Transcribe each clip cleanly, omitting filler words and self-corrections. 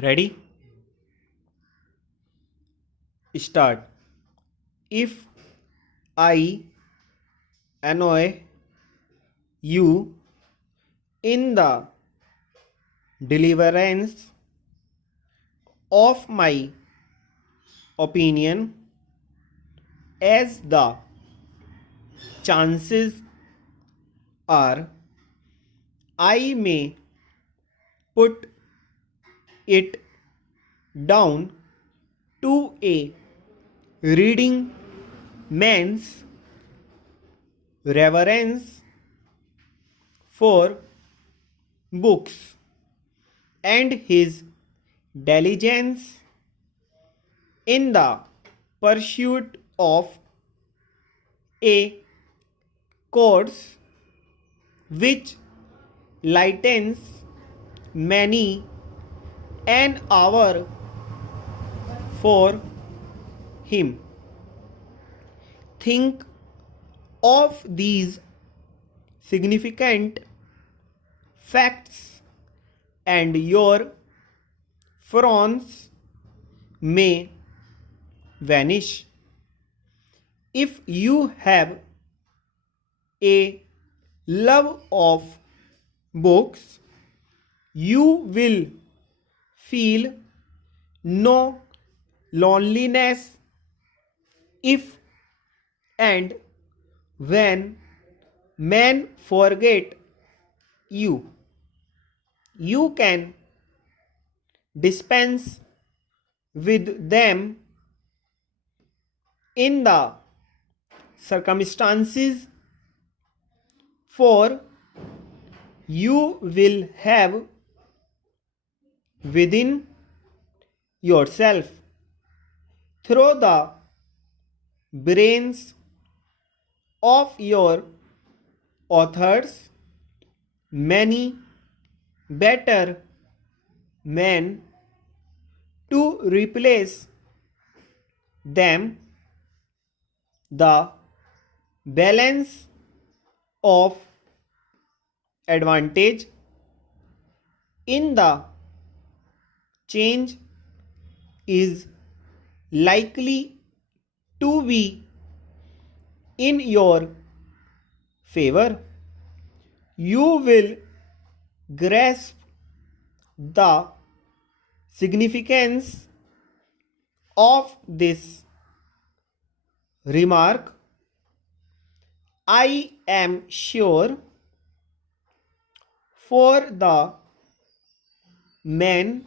Ready? Start. If I annoy you in the deliverance of my opinion, as the chances are I may put it down to a reading man's reverence for books and his diligence in the pursuit of a course which lightens many an hour for him. Think of these significant facts, and your frowns may vanish. If you have a love of books, you will feel no loneliness if and when men forget you. You can dispense with them in the circumstances, for you will have within yourself, through the brains of your authors, many better men to replace them. The balance of advantage in the change is likely to be in your favor. You will grasp the significance of this remark. I am sure for the man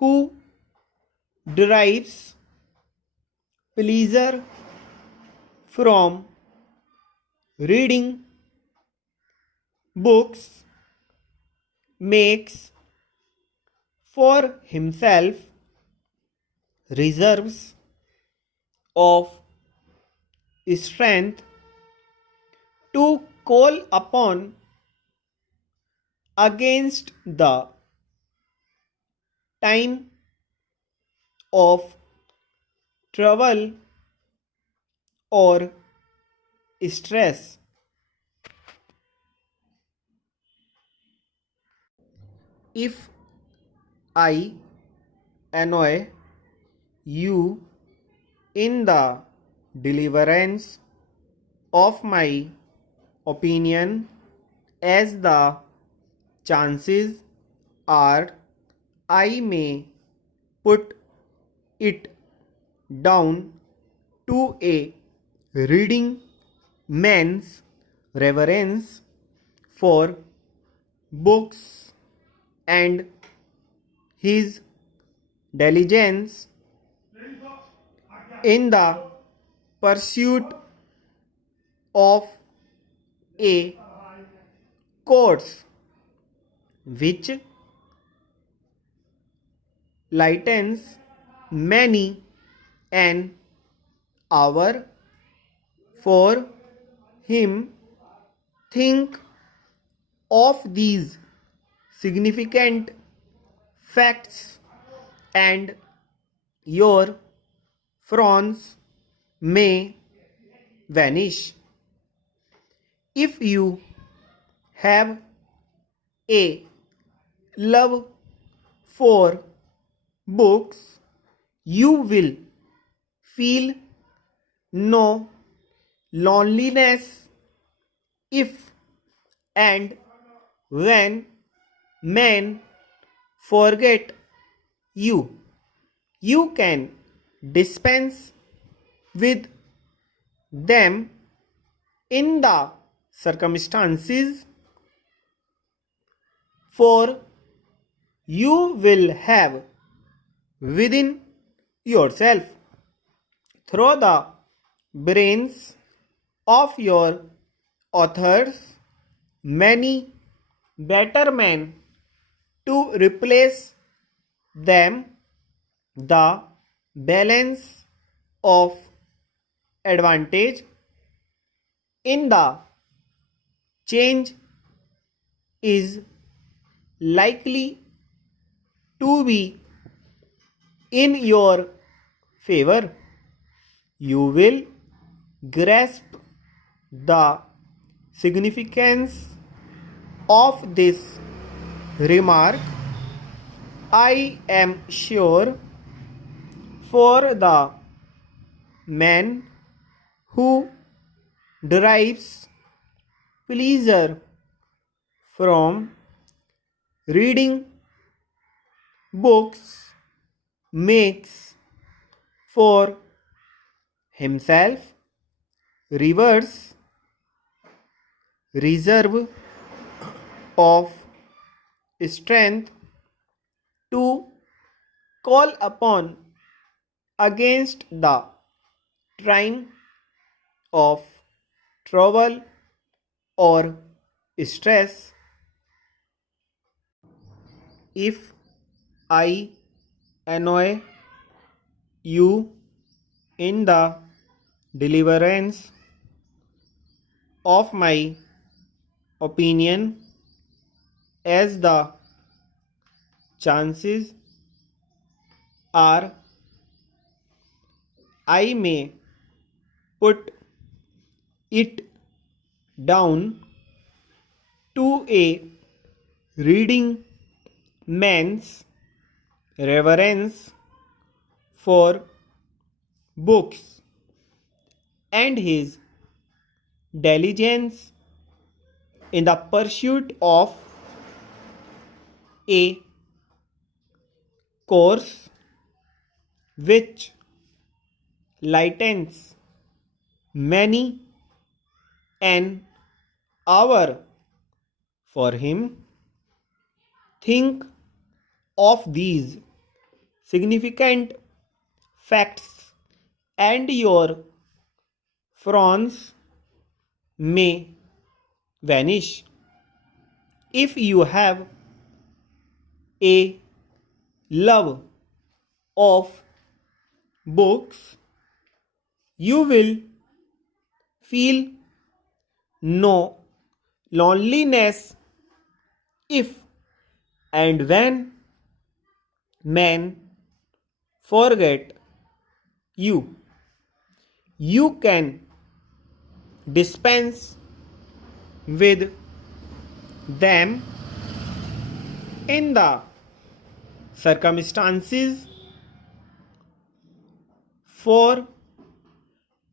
who derives pleasure from reading books makes for himself reserves of strength to call upon against the time of trouble or stress. If I annoy you in the deliverance of my opinion, as the chances are I may put it down to a reading man's reverence for books and his diligence in the pursuit of a course which lightens many an hour for him. Think of these significant facts, and your frowns may vanish. If you have a love for books, you will feel no loneliness if and when men forget you. You can dispense with them in the circumstances, for you will have within yourself, through the brains of your authors, many better men to replace them. The balance of advantage in the change is likely to be in your favor. You will grasp the significance of this remark, I am sure, for the man who derives pleasure from reading books makes for himself reverse reserve of strength to call upon against the time of trouble or stress. If I annoy you in the deliverance of my opinion, as the chances are, I may put it down to a reading man's reverence for books and his diligence in the pursuit of a course which lightens many an hour for him. Think of these significant facts, and your frowns may vanish. If you have a love of books, you will feel no loneliness if and when men forget you. You can dispense with them in the circumstances, for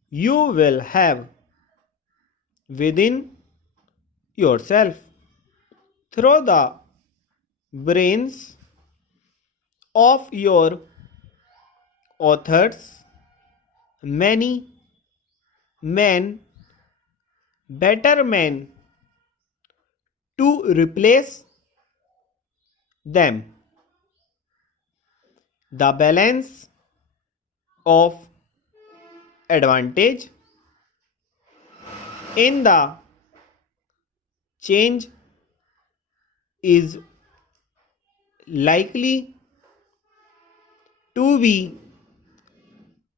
you will have within yourself, through the brains of your authors, many men, better men to replace them. The balance of advantage in the change is likely to be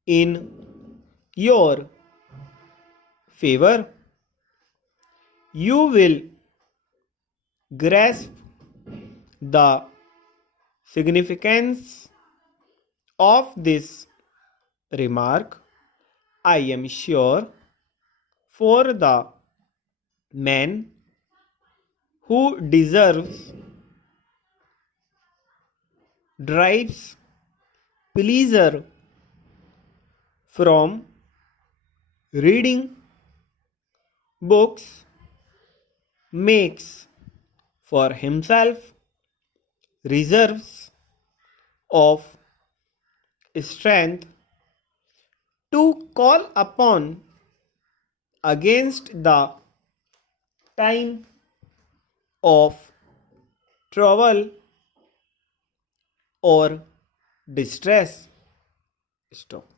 in your favor. You will grasp the significance of this remark, I am sure, for the man who deserves derives pleasure from reading books, makes for himself reserves of strength to call upon against the time of trouble or distress. Stop.